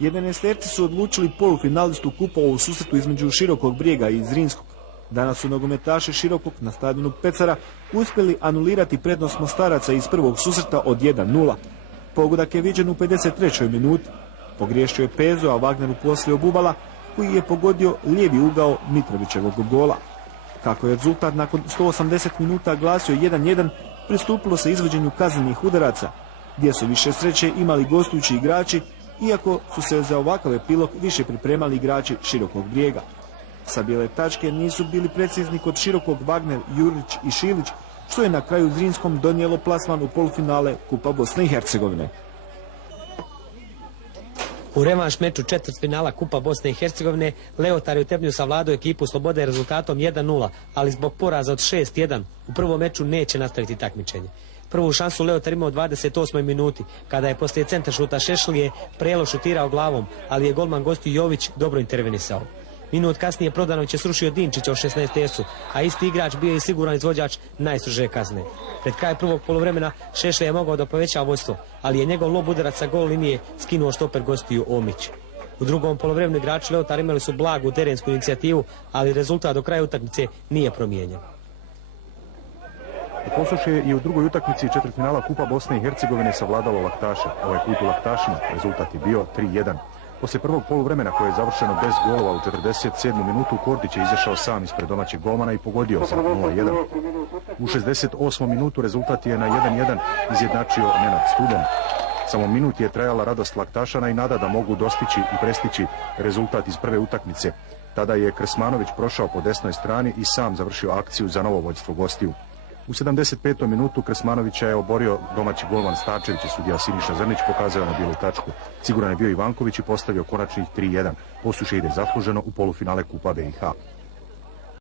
11-terci su odlučili polufinalistu kupa u susretu između Širokog Brijega i Zrinskog. Danas su nogometaši Širokog na stadionu Pecara uspjeli anulirati prednost Mostaraca iz prvog susreta od 1:0. Pogodak je viđen u 53. minuti. Pogriješio je Pezo, a Wagneru poslije obubala, koji je pogodio lijevi ugao Mitrovićevog gola. Kako je rezultat nakon 180 minuta glasio 1:1, pristupilo se izvođenju kaznenih udaraca, gdje su više sreće imali gostujući igrači, iako su se za ovakav epilog više pripremali igrači Širokog Brijega. Sa bijele tačke nisu bili precizni kod Širokog Wagner, Jurić i Šilić, što je na kraju Zrinskom donijelo plasman u polufinale Kupa Bosne i Hercegovine. U revanš meču četvrtfinala Kupa Bosne i Hercegovine Leotar je u Tepnju savladao ekipu Slobode rezultatom 1:0, ali zbog poraza od 6:1 u prvom meču neće nastaviti takmičenje. Prvu šansu Leotar imao u 28. minuti, kada je poslije centaršuta Šešlije Prelo šutirao glavom, ali je golman gostiju Jović dobro intervenisao. Minut kasnije Prodanović je srušio Dinčića u 16. a isti igrač bio je siguran izvođač najstrože kazne. Pred kraj prvog poluvremena Šešlje je mogao da poveća vodstvo, ali je njegov lob udarac sa gol linije skinuo štoper gostiju Omić. U drugom poluvremenu igrači Leotar imali su blagu terensku inicijativu, ali rezultat do kraja utakmice nije promijenjen. Posuše je i u drugoj utakmici četvrtfinala Kupa Bosne i Hercegovine savladalo Laktaše. Ovaj put u Laktašima rezultat je bio 3:1. Poslije prvog poluvremena koje je završeno bez golova u 47. minutu, Kordić je izašao sam ispred domaćeg golmana i pogodio za 0:1. U 68. minutu rezultat je na 1:1 izjednačio Nenad Studon. Samo minut je trajala radost Laktašana i nada da mogu dostići i prestići rezultat iz prve utakmice. Tada je Krsmanović prošao po desnoj strani i sam završio akciju za novo vođstvo gostiju. U 75. minutu Krsmanovića je oborio domaći golman Starčević i sudija Siniša Zrnić pokazao na bijelu tačku. Siguran je bio Ivanković i postavio konačnih 3:1. Posuše ide zasluženo u polufinale Kupa BiH.